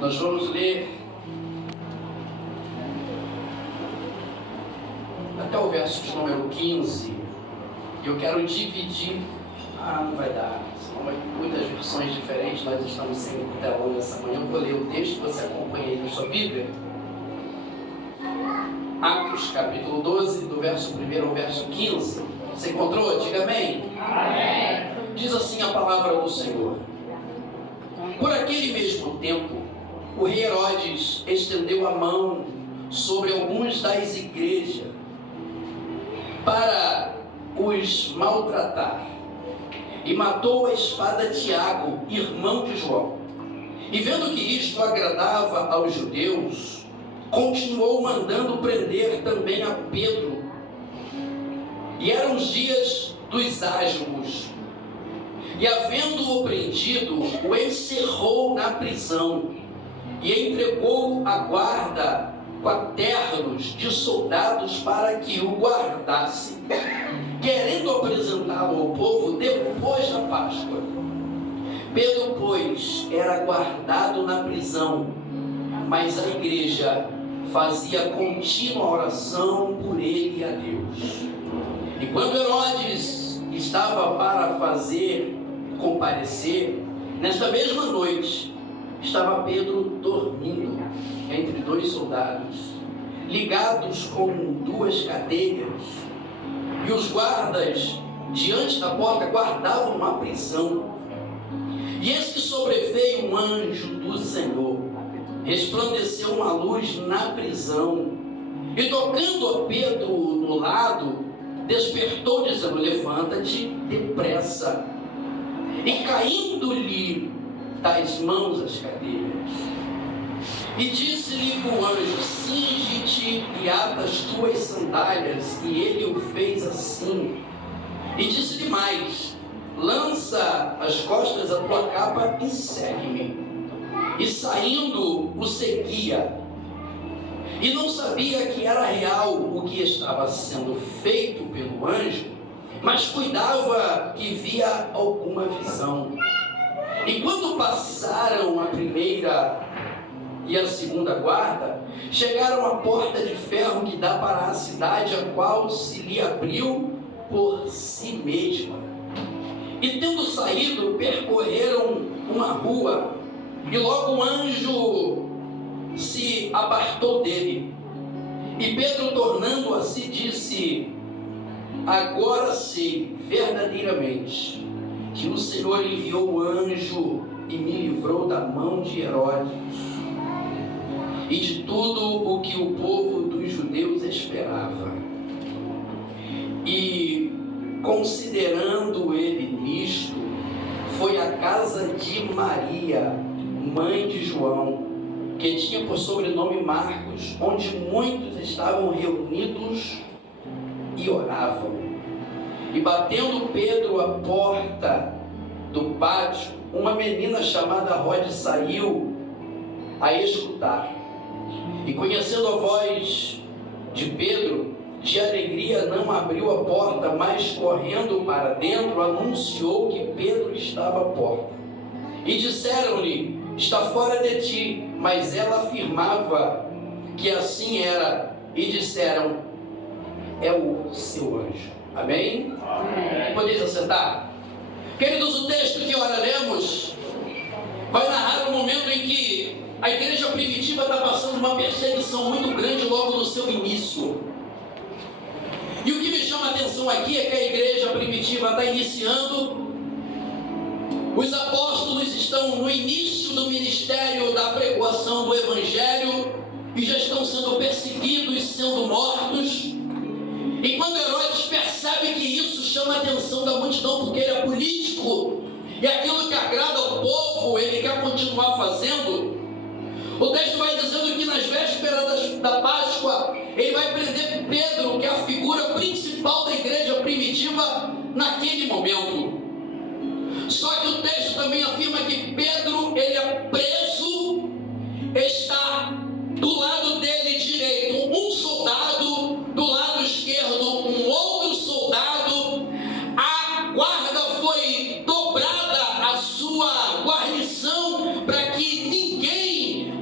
Nós vamos ler até o verso de número 15. E eu quero dividir. Não vai dar. São muitas versões diferentes. Nós estamos sem o telão nessa manhã. Eu vou ler o texto, você acompanha aí na sua Bíblia. Atos, capítulo 12, do verso 1 ao verso 15. Você encontrou? Diga amém. Amém. Diz assim a palavra do Senhor. Por aquele mesmo tempo, o rei Herodes estendeu a mão sobre alguns das igrejas para os maltratar, e matou a espada Tiago, irmão de João. E vendo que isto agradava aos judeus, continuou mandando prender também a Pedro. E eram os dias dos ágimos. E havendo-o prendido, o encerrou na prisão e entregou a guarda quaternos de soldados para que o guardasse, querendo apresentá-lo ao povo depois da Páscoa. Pedro, pois, era guardado na prisão, mas a igreja fazia contínua oração por ele e a Deus. E quando Herodes estava para fazer comparecer, nesta mesma noite, estava Pedro dormindo entre dois soldados, ligados com duas cadeias, e os guardas diante da porta guardavam a prisão. E eis que sobreveio um anjo do Senhor, resplandeceu uma luz na prisão, e tocando a Pedro no lado, despertou, dizendo: levanta-te depressa. E caindo-lhe das mãos as cadeias, e disse-lhe o anjo: cinge-te e ata as tuas sandálias. E ele o fez assim. E disse-lhe mais: lança às costas a tua capa e segue-me. E saindo o seguia, e não sabia que era real o que estava sendo feito pelo anjo, mas cuidava que via alguma visão. E quando passaram a primeira e a segunda guarda, chegaram à porta de ferro que dá para a cidade, a qual se lhe abriu por si mesma. E tendo saído, percorreram uma rua, e logo o anjo se apartou dele. E Pedro, tornando a si, disse: agora sei verdadeiramente que o Senhor enviou o anjo e me livrou da mão de Herodes e de tudo o que o povo dos judeus esperava. E considerando ele nisto, foi à casa de Maria, mãe de João, que tinha por sobrenome Marcos, onde muitos estavam reunidos e oravam. E batendo Pedro à porta do pátio, uma menina chamada Rode saiu a escutar. E conhecendo a voz de Pedro, de alegria não abriu a porta, mas correndo para dentro anunciou que Pedro estava à porta. E disseram-lhe: está fora de ti. Mas ela afirmava que assim era, e disseram: é o seu anjo. Amém? Amém. Podeis assentar? Queridos, o texto que ora lemos vai narrar um momento em que a igreja primitiva está passando uma perseguição muito grande logo no seu início. E o que me chama a atenção aqui é que a igreja primitiva está iniciando, os apóstolos estão no início do ministério da pregoação do evangelho e já estão sendo perseguidos, sendo mortos. E quando Herodes percebe que isso chama a atenção da multidão, porque ele é político, e aquilo que agrada ao povo, ele quer continuar fazendo, o texto vai dizendo que nas vésperas da Páscoa, ele vai prender Pedro, que é a figura principal da igreja primitiva naquele momento. Só que o texto também afirma que Pedro, ele é preso, está do lado dele direito um soldado, do lado esquerdo um outro soldado. A guarda foi dobrada, a sua guarnição, para que ninguém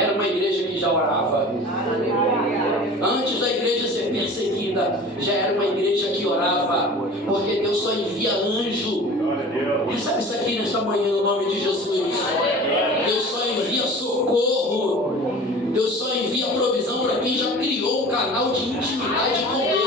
era uma igreja que já orava. Antes da igreja ser perseguida, já era uma igreja que orava, porque Deus só envia anjo. Recebe isso aqui nesta manhã, no nome de Jesus. Deus só envia socorro. Deus só envia provisão para quem já criou um canal de intimidade com Ele.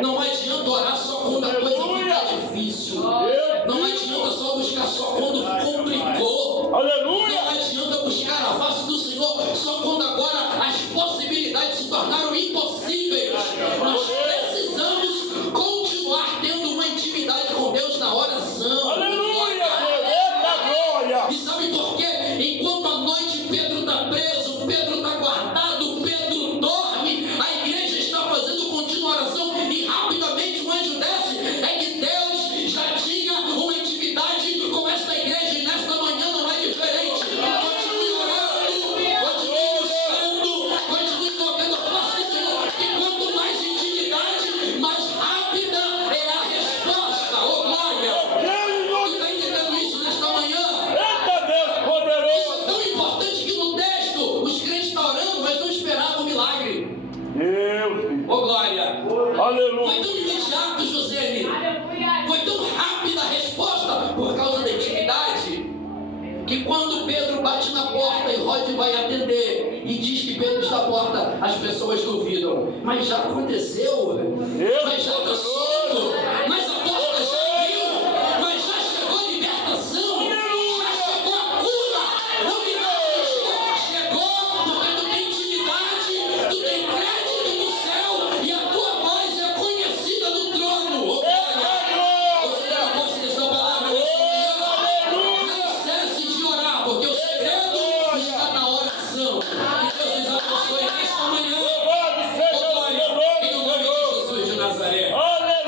Não adianta orar só quando a coisa fica difícil. Não adianta só buscar só quando complicou. Aleluia! Não adianta buscar a face do Senhor só quando agora as possibilidades se tornaram impossíveis. Nós precisamos continuar tendo uma intimidade com Deus na oração. Aleluia! Eita glória! E sabe por quê? Enquanto à noite Pedro está preso, Pedro está guardado, Pedro dorme, a igreja está fazendo contínua oração e rapidamente o anjo desce. É que Deus já tinha uma intimidade com esta igreja e nesta manhã não é diferente. Continue orando, continue buscando, continue tocando a face do Senhor. E quanto mais intimidade, mais rápida é a resposta. Oh glória! Tu está entendendo isso nesta manhã? Eita Deus Isso poderoso! é tão importante que no texto os crentes estão orando, mas não esperavam o milagre. Deus! Oh glória! Aleluia! Foi tão imediato, José, foi tão rápida a resposta por causa da intimidade, que quando Pedro bate na porta e Rode vai atender e diz que Pedro está à porta, as pessoas duvidam. Mas já aconteceu, mas já passou.